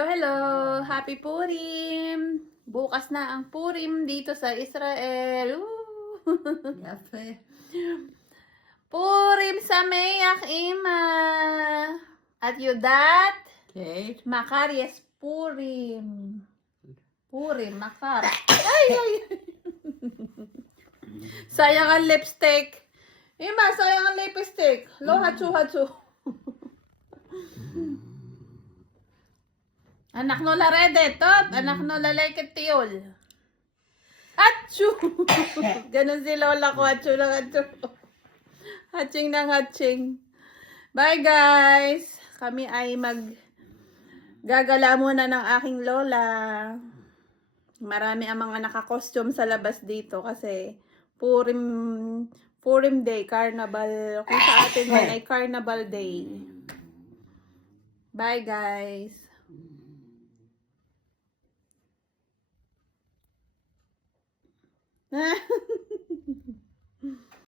Hello! Happy Purim! Bukas na ang Purim dito sa Israel. יפה. Purim Sameach, Ima! At יודעת? כן. מחר יש פורים. Purim, מחר. Ay, ay! Sayang ang lipstick. Ima, sayang ang lipstick. Lo, hatsu. Anak no la redet, tot. Anak no la leket tiyol. Hachu! Ganun si lola ko, hachu lang hachu. Hatching ng hatching. Bye guys! Kami ay gagala muna ng aking lola. Marami ang mga naka-costume sa labas dito kasi Purim Day, Carnival. Kung sa atin man ay Carnival Day. Bye guys!